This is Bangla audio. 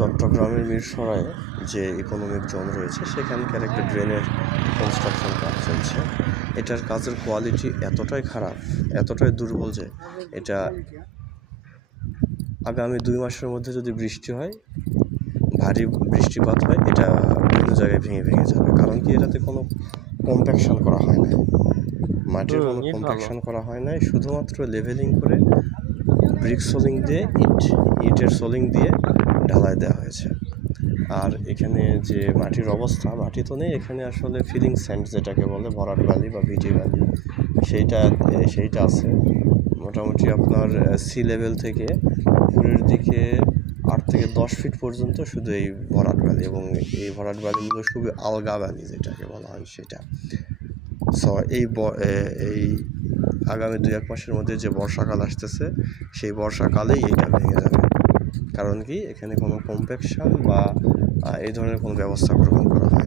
চট্টগ্রামের মিরসরাইয়ে যে ইকোনমিক জোন রয়েছে সেখানকার একটা ড্রেনের কনস্ট্রাকশন কাজ চলছে। এটার কাজের কোয়ালিটি এতটাই খারাপ, এতটাই দুর্বল যে এটা আগামী 2 মাসের মধ্যে যদি বৃষ্টি হয়, ভারী বৃষ্টিপাত হয়, এটা বিভিন্ন জায়গায় ভেঙে ভেঙে যাবে। কারণ কি, এটাতে কোনো কম্প্যাকশন করা হয় নাই, মাটির কোনো কম্প্যাকশন করা হয় নাই, শুধুমাত্র লেভেলিং করে ব্রিক সোলিং দিয়ে ইটের সোলিং দিয়ে ঢালাই দেওয়া হয়েছে। আর এখানে যে মাটির অবস্থা, মাটি তো নেই এখানে, আসলে ফিলিং স্যান্ড যেটাকে বলে, ভরাট বালি বা ভিটি বালি, সেইটা আছে। মোটামুটি আপনার সি লেভেল থেকে উপরের দিকে 8 থেকে 10 ফিট পর্যন্ত শুধু এই ভরাট বালি, এবং এই ভরাট বালিগুলো খুবই আলগা বালি যেটাকে বলা হয় সেটা। সো এই আগামী 2-1 মাসের মধ্যে যে বর্ষাকাল আসতেছে, সেই বর্ষাকালেই এইটা ভেঙে যাবে। কারণ কি, এখানে কোনো কম্প্যাকশন বা এই ধরনের কোনো ব্যবস্থা গ্রহণ করা হয়।